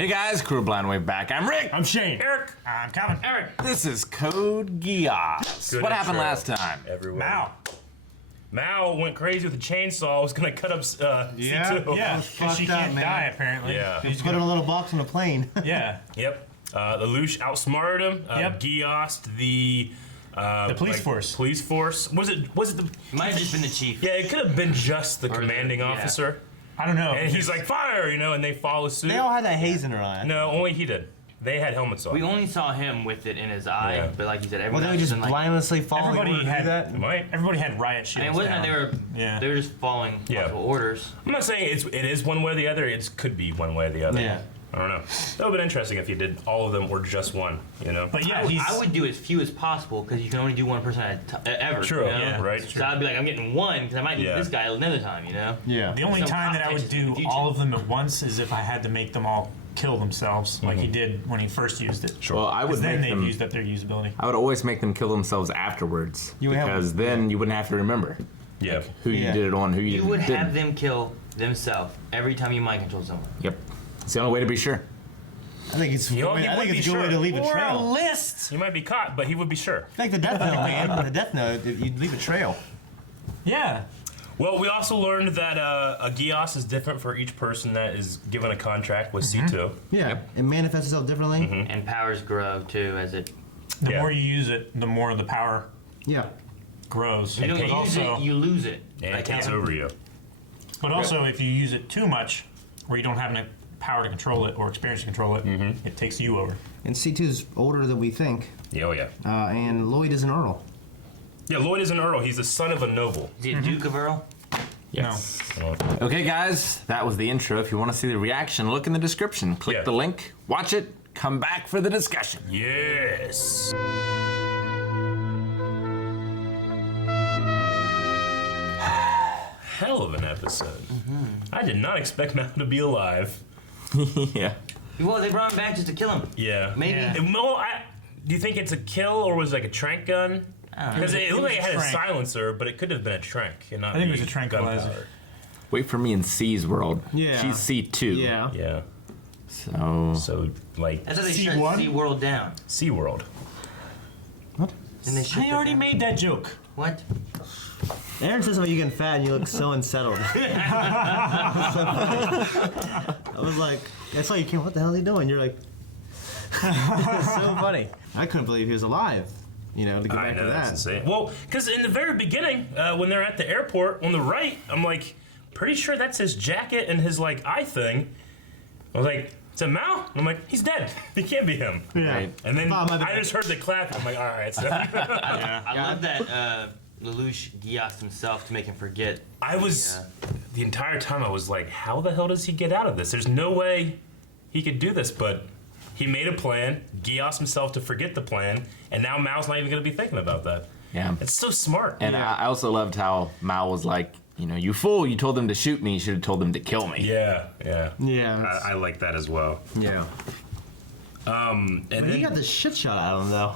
Hey guys, Crew Blind Wave back. I'm Rick. I'm Shane. Eric. I'm Calvin. Eric. This is Code Geass. Good What happened intro, last time? everyone. Mao went crazy with the chainsaw. Was gonna cut up C2. Yeah, because she can't die apparently. Yeah. He's put in a little box on a plane. Yeah. Yep. Lelouch outsmarted him. Yep. Geass the police force. Police force. Was it the? Might have just been the chief. Yeah, it could have been just the commanding officer. I don't know. And he's like, fire, and they follow suit. They all had that haze in their eye. No, only he did. They had helmets on. We only saw him with it in his eye, Yeah. but like you said, Well, everyone they were else just was in, like, blindlessly following everybody orders to had do that. Might. everybody had riot I shields. mean, it wasn't down. that they were just following multiple orders. I'm not saying it is one way or the other. It could be one way or the other. Yeah. I don't know. That would have been interesting if you did all of them or just one, But yeah, I would do as few as possible because you can only do one person at ever. True, you know? yeah, right? So I'd be like, I'm getting one because I might need this guy another time, Yeah. the only Some time that I would options in do the future. all of them at once is if I had to make them all kill themselves, like he did when he first used it. Well, I would Then make they've them. used up their usability. I would always make them kill themselves afterwards, You would have- because then you wouldn't have to remember Yeah. who you Yeah. did it on, who You would didn't. have them kill themselves every time you mind control someone. Yep. It's the only way to be sure. I think it's. You know, I he think would it's a be good way sure. to leave a Or a trail. list. You might be caught, but he would be sure. Like the Death Note, man. The Death Note, you'd leave a trail. Yeah. Well, we also learned that a Geass is different for each person that is given a contract with C2. Yeah. It manifests itself differently. And powers grow too as it. The Yeah. more you use it, the more the power Yeah. grows. You don't But use also, it, you lose it. And Like it takes how- over you. but also, if you use it too much, where you don't have enough power to control it or experience to control it, it takes you over. And C2's older than we think. Yeah, oh yeah. And Lloyd is an Earl. Yeah, Lloyd is an Earl. He's the son of a noble. Is he a Duke of Earl? Yes. Oh. Okay, guys, that was the intro. If you want to see the reaction, look in the description. Click Yeah. the link, watch it, come back for the discussion. Yes. Hell of an episode. I did not expect Mal to be alive. Yeah. Well, they brought him back just to kill him. Yeah. Maybe. Yeah. Do you think it's a kill or was it like a trank gun? I don't know. Because it looked like it had a trank. silencer, but it could have been a trank and not I think it was be a tranquilizer. gunpowder. Wait for me in C's world. Yeah. She's C2. Yeah. Yeah. So. So, like, That's how they shut C1? SeaWorld down. SeaWorld. What? And they shut I it already down. made that joke. What? Aaron says something, you getting fat and you look so unsettled. I was like, I saw you came, what the hell are you doing? You're like, it's so funny. I couldn't believe he was alive, to get I back know, to that's that. insane. Well, because in the very beginning, when they're at the airport on the right, I'm like, pretty sure that's his jacket and his, like, eye thing. I was like, is it Mal? I'm like, he's dead. He can't be him. Yeah. Right. And then Oh, my bad. I just heard the clap. I'm like, all right, it's him. I love that Lelouch Geass himself to make him forget. I was, the entire time I was like, how the hell does he get out of this? There's no way he could do this, but he made a plan, Geass himself to forget the plan, and now Mal's not even going to be thinking about that. Yeah. It's so smart. And I also loved how Mal was like, you fool, you told them to shoot me, you should have told them to kill me. Yeah. Yeah. I like that as well. Yeah. And But then he got the shit shot out of him, though.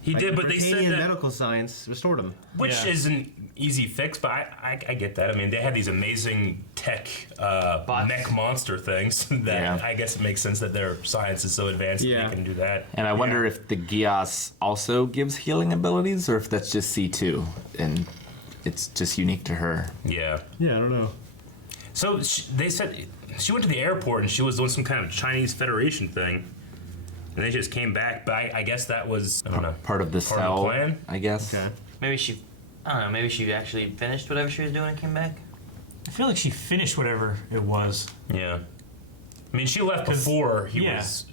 he did, but they said Britannian that, medical science restored him. which Yeah. is an easy fix, but I get that. I mean, they had these amazing tech mech monster things that Yeah. I guess it makes sense that their science is so advanced that Yeah. they can do that. And I wonder if the Geass also gives healing abilities, or if that's just C2, and it's just unique to her. Yeah. Yeah, I don't know. So they said she went to the airport and she was doing some kind of Chinese Federation thing, and they just came back. But I guess that was, I don't know, Part of the Part of cell, the plan? I guess. Okay. Maybe she, I don't know, maybe she actually finished whatever she was doing and came back. I feel like she finished whatever it was Yeah. I mean, she left before he was,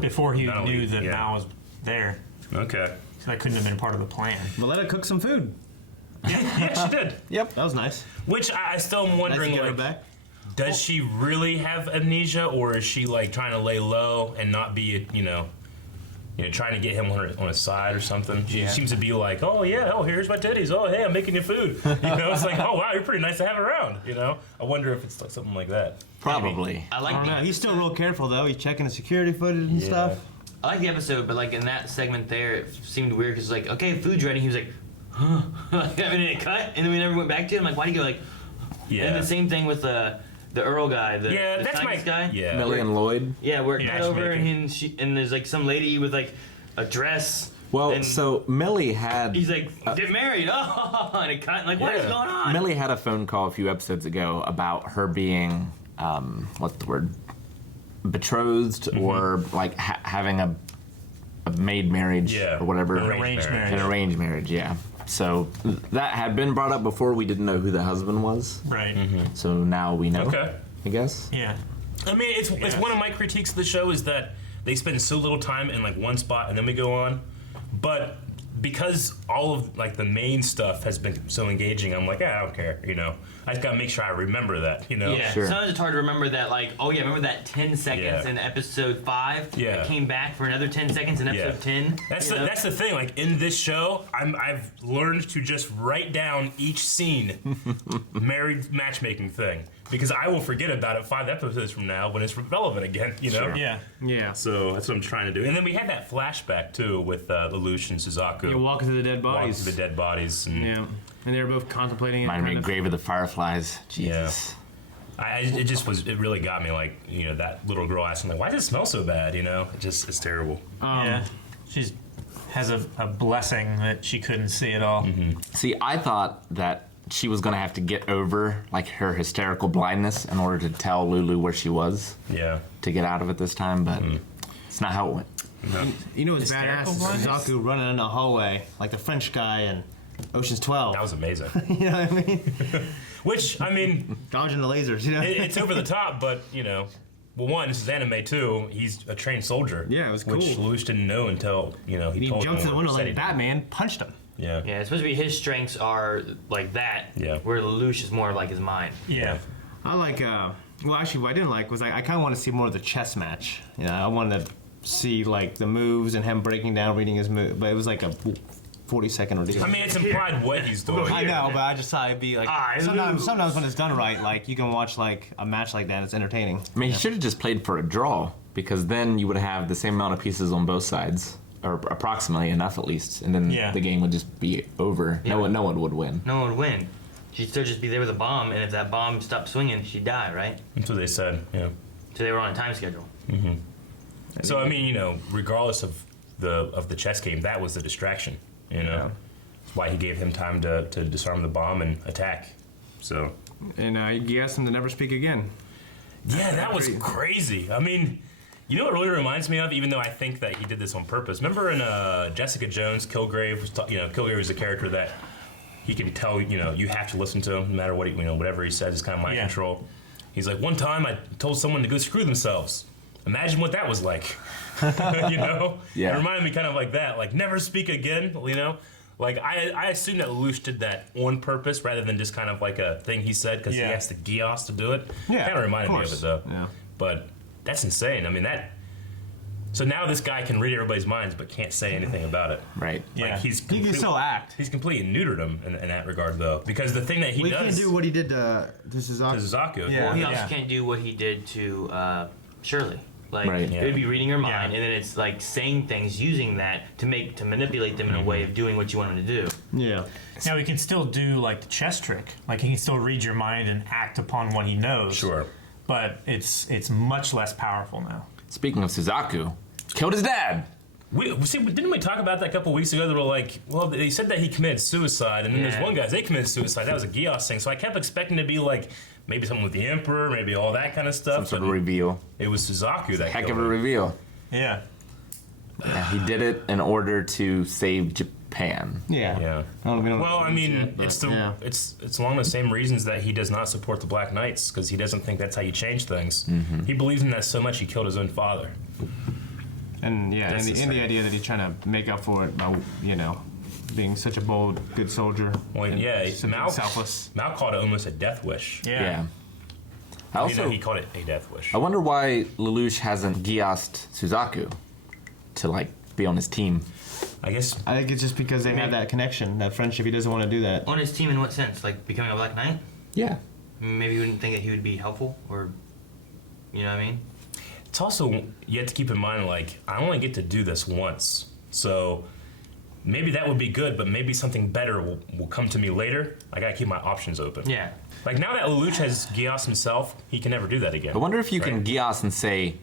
before he Nunnally, knew that yeah. Mal was there. Okay. So that couldn't have been part of the plan. But let her cook some food. Yeah, she did. Yep. That was nice. Which I still am Nice to wondering, get her like, back. does she really have amnesia, or is she like trying to lay low and not be, trying to get him on his side or something? She seems to be like, oh yeah, oh here's my titties, oh hey, I'm making you food. It's like, oh wow, you're pretty nice to have around. I wonder if it's like something like that. Probably. I I like don't know. the He's still real careful, though. He's checking the security footage and Yeah. stuff. I like the episode, but like in that segment there, it seemed weird because like, okay, food's ready. He was like, huh? Like, I mean, it cut, and then we never went back to it. I'm like, why do you go like? Yeah. And the same thing with the Earl guy, the that's my science guy. Yeah. Millie and Lloyd. Yeah, where it cut over Matchmaking. and there's like some lady with like a dress. Well, and so Millie had he's like, get married. Oh, and it cut. Like, what is going on? Millie had a phone call a few episodes ago about her being what's the word, betrothed or like having a maid marriage or whatever. Arranged marriage. An arranged marriage, yeah. So that had been brought up before. We didn't know who the husband was. Right. So now we know. Okay. I guess. Yeah. I mean, it's one of my critiques of the show is that they spend so little time in like one spot and then we go on. But because all of like the main stuff has been so engaging, I'm like, I don't care, you know. I just gotta make sure I remember that, you know. Yeah, Sure. sometimes it's hard to remember that, like, oh yeah, remember that 10 seconds in episode 5? Yeah. It came back for another 10 seconds in episode 10. That's you know? that's the thing. Like in this show, I've learned to just write down each scene, married matchmaking thing, because I will forget about it 5 episodes from now when it's relevant again. You know. Sure. Yeah. Yeah. So that's what I'm trying to do. And then we had that flashback too with Lelouch and Suzaku. You're walking through the dead walking bodies. through the dead bodies. And Yeah. And they were both contemplating it. Reminded me kind of of. Grave of the Fireflies. Jesus. it really got me, like, you know, that little girl asking, like, why does it smell so bad, you know? It's terrible. Yeah. She's has a blessing that she couldn't see at all. See, I thought that she was gonna have to get over like her hysterical blindness in order to tell Lulu where she was Yeah. to get out of it this time, but it's not how it went. You know what's badass? Hysterical Is blindness? Suzaku running in the hallway like the French guy in Ocean's 12. That was amazing. You know what I mean? Which, I mean, Dodging the lasers, you know? it's over the top, but, you know, well, one, this is anime, too. He's a trained soldier. Yeah, it was Which cool. Lelouch didn't know until, you know, he He told jumped him. through the window said like he- Batman, punched him. Yeah. Yeah, it's supposed to be his strengths are like that, Yeah. where Lelouch is more like his mind. Yeah. I like, well, actually, what I didn't like was I kind of want to see more of the chess match. You know, I wanted to see, like, the moves and him breaking down, reading his move, but it was like a 40-second ridiculous. I mean, it's implied what he's doing. I know, but I just thought it'd be like I sometimes when it's done right, like you can watch like a match like that. It's entertaining. I mean, he should have just played for a draw because then you would have the same amount of pieces on both sides, or approximately enough at least, and then Yeah. the game would just be over. Yeah. No one would win. No one would win. She'd still just be there with a bomb, and if that bomb stopped swinging, she'd die, right? That's what they said, yeah. So they were on a time schedule. So, I mean, you know, regardless of the chess game, that was the distraction, you know? Yeah. That's why he gave him time to disarm the bomb and attack. So, And he asked him to never speak again. yeah, that was crazy. I mean, you know what it really reminds me of, even though I think that he did this on purpose? Remember in Jessica Jones, Kilgrave, Kilgrave is a character that he can tell, you know, you have to listen to him no matter what, you know, whatever he says is kind of mind control. He's like, one time I told someone to go screw themselves. Imagine what that was like, you know? Yeah. It reminded me kind of like that, like never speak again, you know? Like, I assume that Lelouch did that on purpose rather than just kind of like a thing he said because he asked the Geass to do it. Yeah, Kind of reminded me of course. it, though. Yeah. But that's insane. I mean, that... So now this guy can read everybody's minds but can't say anything about it. Right. Yeah. Like, He can still act. He's completely neutered him in that regard, though. Because the thing that he We does... can't do what he did to Suzaku. to Suzaku. Yeah. Well, he also Yeah. can't do what he did to Shirley. Like, Right. it would be reading her mind, Yeah. and then it's like saying things, using that to manipulate them in a way of doing what you want them to do. Yeah. Now he can still do like the chess trick. Like he can still read your mind and act upon what he knows. Sure. But it's much less powerful now. Speaking of Suzaku, killed his dad. Didn't we talk about that a couple weeks ago? They were like, well, they said that he committed suicide, and then there's Yeah. one guy, they committed suicide. That was a Geass thing. So I kept expecting to be like, maybe something with the Emperor, maybe all that kind of stuff. Some sort but of reveal. it was Suzaku that Heck killed of a him. reveal. Yeah. Yeah, he did it in order to save Japan. Yeah. Yeah. We don't Well, I mean, yet, but, yeah. it's along the same reasons that he does not support the Black Knights because he doesn't think that's how you change things. He believes in that so much he killed his own father. And yeah, That's and the the same. idea that he's trying to make up for it by, you know, being such a bold, good soldier. Well, and yeah, simply Mal selfless. called it almost a death wish. Yeah. I You also know, he called it a death wish. I wonder why Lelouch hasn't Geassed Suzaku to like be on his team. I guess I think it's just because they have that connection, that friendship. He doesn't want to do that. On his team, in what sense? Like becoming a Black Knight? Yeah. Maybe you wouldn't think that he would be helpful, or you know what I mean? it's also, you have to keep in mind, like, I only get to do this once. So maybe that would be good, but maybe something better will come to me later. I gotta keep my options open. Yeah. Like now that Lelouch has Geass himself, he can never do that again. I wonder if you can Geass and say,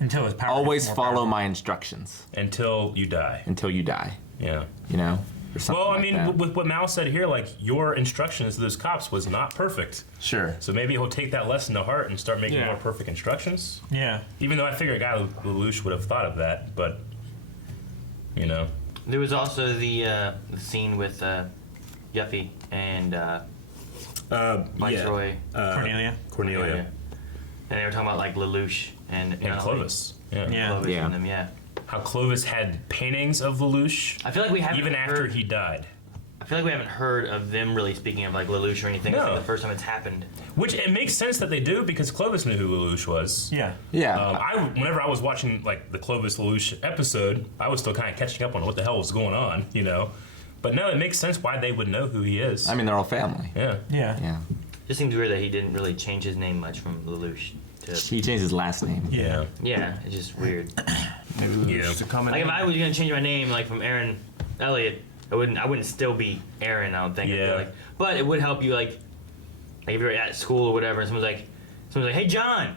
Until his power. always gets more follow powerful. my instructions Until you die. until you die. Yeah. You know? Or something Well, I like mean, that. with what Mal said here, like your instructions to those cops was not perfect. Sure. So maybe he'll take that lesson to heart and start making Yeah. more perfect instructions. Yeah. Even though I figure a guy like Lelouch would have thought of that, but you know. There was also the scene with Yuffie and Viceroy. Cornelia. Cornelia. And they were talking about like Lelouch and And Clovis. Yeah. Yeah. Clovis Yeah. and them, yeah. How Clovis had paintings of Lelouch I feel like we haven't even after heard, he died. I feel like we haven't heard of them really speaking of like Lelouch or anything. It's No. like the first time it's happened. Which it makes sense that they do because Clovis knew who Lelouch was. Yeah. Yeah. Whenever I was watching like the Clovis Lelouch episode, I was still kind of catching up on what the hell was going on, you know. But no, it makes sense why they would know who he is. I mean, they're all family. yeah. Yeah. Yeah. Just seems weird that he didn't really change his name much from Lelouch to. He changed his last name. Yeah. Yeah, it's just weird. Maybe we Yeah. should come in. Like if I was gonna change my name like from Aaron Elliott, I wouldn't still be Aaron. I don't think. I'd be Yeah. like, but it would help you like if you're at school or whatever, and someone's like, hey John.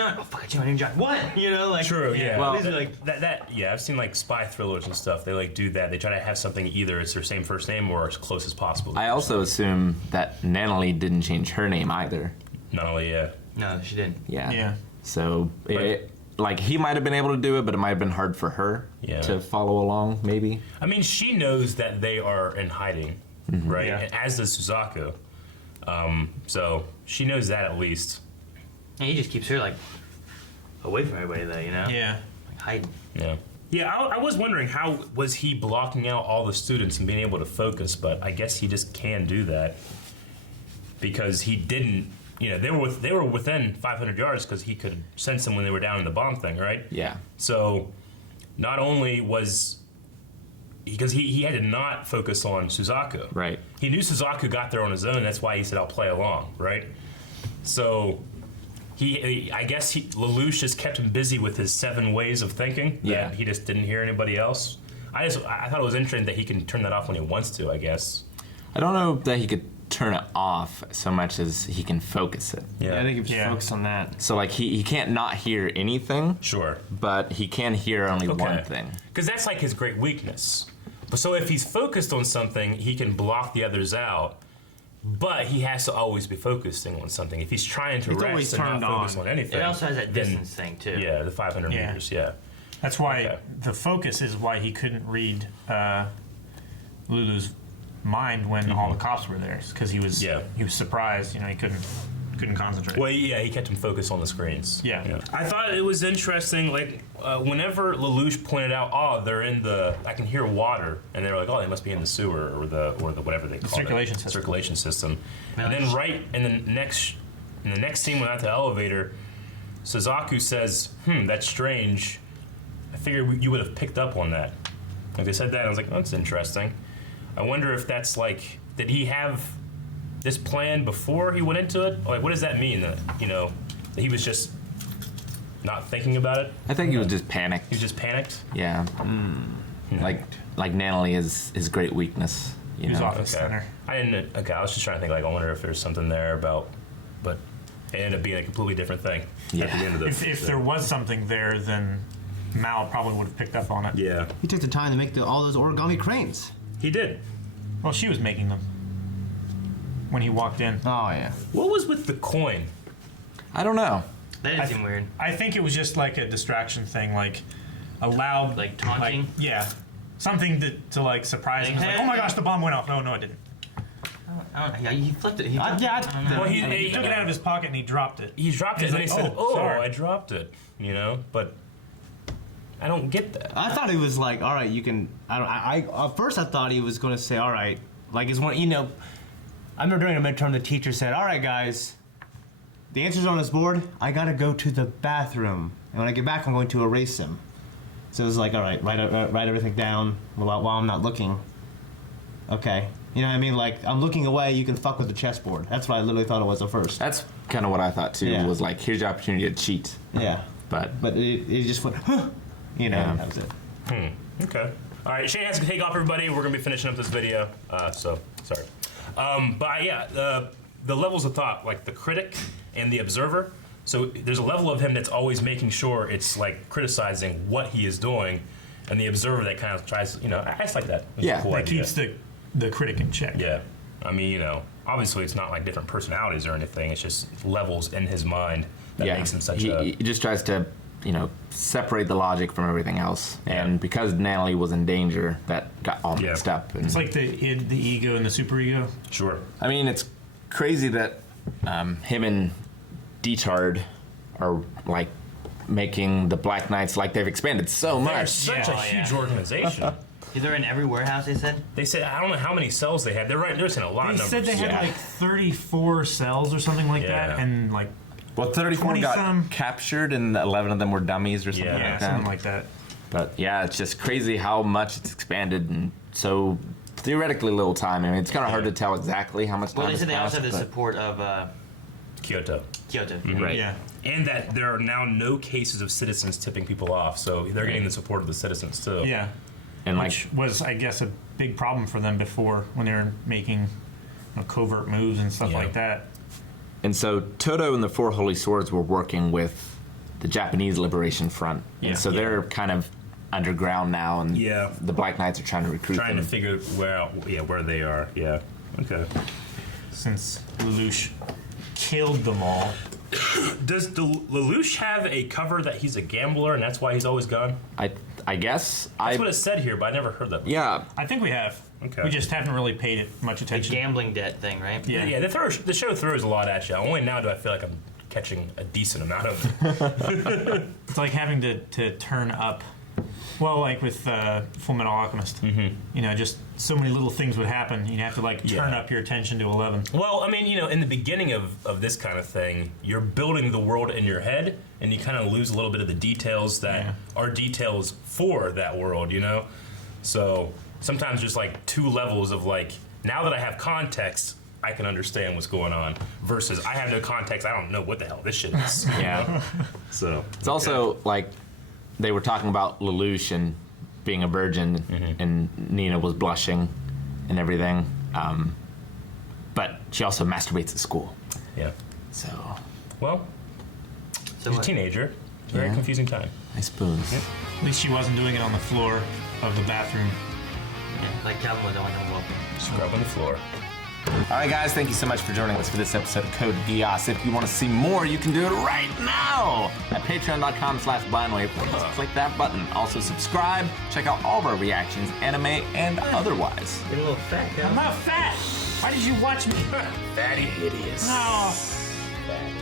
Oh fuck, I changed my name, John. What? You know, like. True. Yeah. Well, These are like. That yeah, I've seen like spy thrillers and stuff. They like do that. They try to have something either it's their same first name or as close as possible. I also assume that Nunnally didn't change her name either. Not only No, she didn't. Yeah. Yeah. So, like, he might have been able to do it, but it might have been hard for her Yeah. to follow along, maybe. I mean, she knows that they are in hiding, right? Yeah. And as does Suzaku. So she knows that at least. And he just keeps her like away from everybody, though. You know. Yeah. Like, hiding. Yeah. Yeah, I was wondering how was he blocking out all the students and being able to focus, but I guess he just can do that because he didn't. You know, they were within 500 yards because he could sense them when they were down in the bomb thing, right? Yeah. So, not only was because he had to not focus on Suzaku. Right. He knew Suzaku got there on his own. That's why he said, "I'll play along." Right. So, I guess Lelouch just kept him busy with his 7 ways of thinking. Yeah. That he just didn't hear anybody else. I thought it was interesting that he can turn that off when he wants to. I guess. I don't know that he could turn it off so much as he can focus it. Yeah, I think if you Yeah. focus on that. So, like, he can't not hear anything, Sure. but he can hear only Okay. one thing. Because that's like his great weakness. But so if he's focused on something, he can block the others out. But he has to always be focusing on something. If he's trying to It's rest always and not turned focus on. on anything, It also has that then- distance thing too. Yeah, the 500 Yeah. meters. Yeah. That's why Okay. the focus is why he couldn't read Lulu's mind when all the cops were there, because he was Yeah. surprised. You know, he couldn't concentrate. Well, yeah, he kept him focused on the screens. Yeah. I thought it was interesting. Like whenever Lelouch pointed out, "Oh, they're in the," I can hear water, and they were like, "Oh, they must be in the sewer or the whatever they call circulation it, system. circulation system." And then right in the next scene, without the elevator, Suzaku says, "That's strange. I figured you would have picked up on that." Like they said that, I was like, "Oh, that's interesting." I wonder if that's like, did he have this plan before he went into it? Like, what does that mean? That that he was just not thinking about it. I think he was just panicked. He was just panicked. Yeah. Like Nunnally is his great weakness. You He was know? off his center. I didn't. Okay, I was just trying to think. Like, I wonder if there's something there about, but it ended up being a completely different thing. At the end of the, If there was something there, then Mal probably would have picked up on it. yeah, He took the time to make all those origami cranes. he did. Well, she was making them when he walked in. Oh yeah. What was with the coin? I don't know. That didn't seem weird. I think it was just like a distraction thing, like a loud, Like taunting? yeah, something to like surprise him. It's like, oh my gosh, the bomb went off. No, it didn't. I don't know. Yeah, he flipped it. He Yeah, I don't know. Well, He took it out of his pocket and he dropped it. He dropped it, He's and then he like, said, "Oh, "Oh, sorry." I dropped it." But I don't get that. I thought he was like, all right, you can. I at first I thought he was going to say, all right, like it's one. I remember during a midterm, the teacher said, all right, guys, the answer's on this board. I gotta go to the bathroom, and when I get back, I'm going to erase him. So it was like, all right, write everything down while I'm not looking. Okay, you know what I mean? Like I'm looking away, you can fuck with the chessboard. That's what I literally thought it was at first. That's kind of what I thought too. Yeah. Was like, here's your opportunity to cheat. Yeah, But but it just went, huh. You know, Yeah. that was it. Okay. All right, Shane has to take off, everybody. We're gonna be finishing up this video, so sorry. But yeah, the levels of thought, like the critic and the observer. So there's a level of him that's always making sure it's like criticizing what he is doing, and the observer that kind of tries, I just like that. It's a cool that idea. keeps the critic in check. Yeah, I mean, obviously it's not like different personalities or anything. It's just levels in his mind that makes him such a. He just tries to, separate the logic from everything else. And because Nunnally was in danger, that got all mixed up. And It's like the id, the ego, and the superego. Sure. I mean, it's crazy that him and Detard are like making the Black Knights like they've expanded so They're much. such a huge organization. They're in every warehouse, they said? They said, I don't know how many cells they had. They're in a lot They of numbers. said they had Yeah. like 34 cells or something like Yeah. that, and like Well, 34 got 20-some. captured, and 11 of them were dummies or something Yeah, like something that. like that. But yeah, it's just crazy how much it's expanded in so theoretically little time. I mean, it's kind of hard to tell exactly how much time Well, they has said they also passed, have the but- support of Kyoto. Kyoto. Right. Yeah. And that there are now no cases of citizens tipping people off, so they're getting the support of the citizens too. Yeah. And like, Which was, I guess, a big problem for them before when they were making covert moves and stuff Yeah. like that. and so Toto and the Four Holy Swords were working with the Japanese Liberation Front, Yeah. and so they're kind of underground now, and Yeah. the Black Knights are trying to recruit Trying them. to figure where they are. Yeah. Okay. Since Lelouch killed them all. Does Lelouch have a cover that he's a gambler and that's why he's always gone? I guess That's what it said here, but I never heard that before. yeah. I think we have. Okay. We just haven't really paid it much The attention. gambling debt thing, right? Yeah. Yeah, the show throws a lot at you. Only now do I feel like I'm catching a decent amount of. It's like having to turn up. Well, like with Full Metal Alchemist. Mm-hmm. Just so many little things would happen. You have to turn up your attention to 11. Well, I mean, in the beginning of this kind of thing, you're building the world in your head, and you kind of lose a little bit of the details that are details for that world, So sometimes just like two levels of now that I have context, I can understand what's going on, versus I have no context, I don't know what the hell this shit is. Yeah. So It's also like they were talking about Lelouch and being a virgin, and Nina was blushing and everything. But she also masturbates at school. yeah. So Well, So he's a what? teenager. Very Yeah. confusing time. I suppose. At least she wasn't doing it on the floor of the bathroom. Yeah, like Calvin was on him. Scrub on the floor. All right, guys, thank you so much for joining us for this episode of Code Geass. If you want to see more, you can do it right now at patreon.com/blindwave. Just click that button. Also, subscribe. Check out all of our reactions, anime and otherwise. Get a little fat, I'm not fat! Why did you watch me? Fatty hideous. No. Fatty.